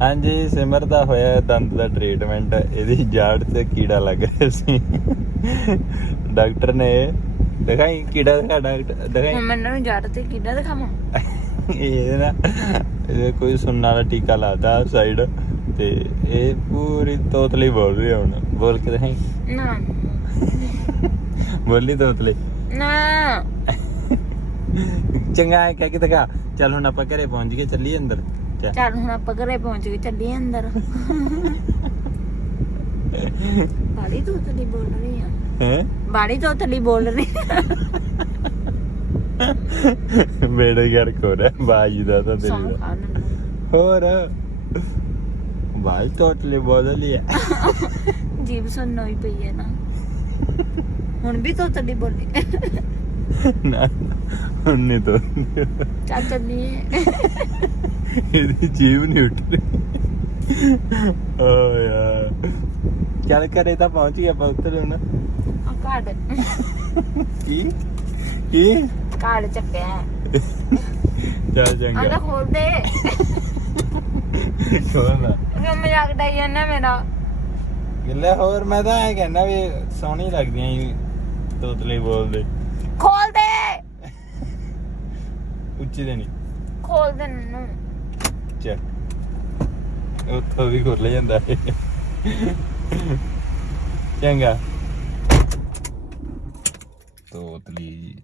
ਹਾਂਜੀ ਸਿਮਰ ਦਾ ਹੋਇਆ ਦੰਦ ਦਾ ਟ੍ਰੀਟਮੈਂਟ ਇਹਦੀ ਜੜ ਤੇ ਕੀੜਾ ਲੱਗ ਰਿਹਾ ਸੀ। ਡਾਕਟਰ ਨੇ ਦਿਖਾਈ ਕੀੜਾ ਦਿਖਾ ਡਾਕਟਰ ਦਿਖਾਈ। ਹੁਣ ਮੈਨੂੰ ਜੜ ਤੇ ਕਿੱਦਾਂ ਦਿਖਾਵਾਂ? ਇਹ ਨਾ ਇਹ ਕੋਈ ਸੁਣਨ ਵਾਲਾ ਟੀਕਾ ਲਾਤਾ ਸਾਈਡ ਤੇ ਇਹ ਪੂਰੀ ਤੋਤਲੀ ਬੋਲ ਰਹੀ ਹੁਣ। ਬੋਲ ਕੇ ਦਿਖਾਈ। ਨਾ। ਬੋਲੀ ਤੋਤਲੀ। ਨਾ। ਚੰਗਾ ਹੈ ਕਹਿ ਕੇ ਦਿਖਾ। ਚੱਲ ਹੁਣ ਆਪਾਂ ਘਰੇ ਪਹੁੰਚ ਗਏ ਚੱਲੀਏ ਅੰਦਰ। ਚੱਲ ਹੁਣ ਆਪਾਂ ਘਰੇ ਪਹੁੰਚ ਗਏ ਚੱਲੀਏ ਅੰਦਰ। ਬਾੜੀ ਤੋਤਲੀ ਬੋਲ ਰਹੀ ਆ। ਹੈ? ਬਾੜੀ ਤੋਤਲੀ ਬੋਲ ਰਹੀ ਆ। ਬੇੜੇ ਯਾਰ ਕੋਰ ਹੈ ਬਾਜੀ ਦਾ ਤਾਂ ਸੌਂ ਦਿਲ ਦਾ। ਖਾ ਮੈਨੂੰ ਹੋਰ? ਬਾਲ ਤੋਤਲੀ ਬੋਲ ਲਿਆ ਜੀਬ ਸੁਣ ਹੋਈ ਪਈ ਹੈ ਨਾ। ਹੁਣ ਵੀ ਤੋਤਲੀ ਬੋਲੀ ਨਾ ਹੁਣ ਨਹੀਂ ਤੋ ਚੱਲ ਚੱਲੀਏ। ਇਹਦੀ ਜੀਵ ਨਹੀਂ ਉੱਠ ਰਹੀ। ਓ ਯਾਰ। ਚੱਲ ਘਰੇ ਤਾਂ ਪਹੁੰਚ ਗਏ ਆਪਾਂ ਉੱਤਰ ਹੁਣ। ਆ ਕਾਰਡ ਕੀ? ਕੀ? ਕਾਰਡ ਚੱਕਿਆ। ਚੱਲ ਆਂਦਾ ਚੰਗਾ ਖੋਲ ਦੇ। ਕੋਣਾ ਉਹ ਮਜ਼ਾਕ ਡਾਈ ਜਾਂਦਾ ਮੇਰਾ। ਗਿੱਲੇ ਹੋਰ ਮੈਂ ਤਾਂ ਐ ਕਹਿੰਦਾ ਵੀ ਸੋਹਣੀ ਲੱਗਦੀਆਂ ਈ ਤੋਤਲੀ ਬੋਲਦੇ ਖੋਲ ਦੇ। ਉੱਚੀ ਦੇ ਨਹੀਂ ਖੋਲ ਦੇ ਨੂੰ ਚੱਲ ਉੱਥੋਂ ਵੀ ਖੁੱਲ ਜਾਂਦਾ ਹੈ ਚੰਗਾ। ਤੋਤਲੀ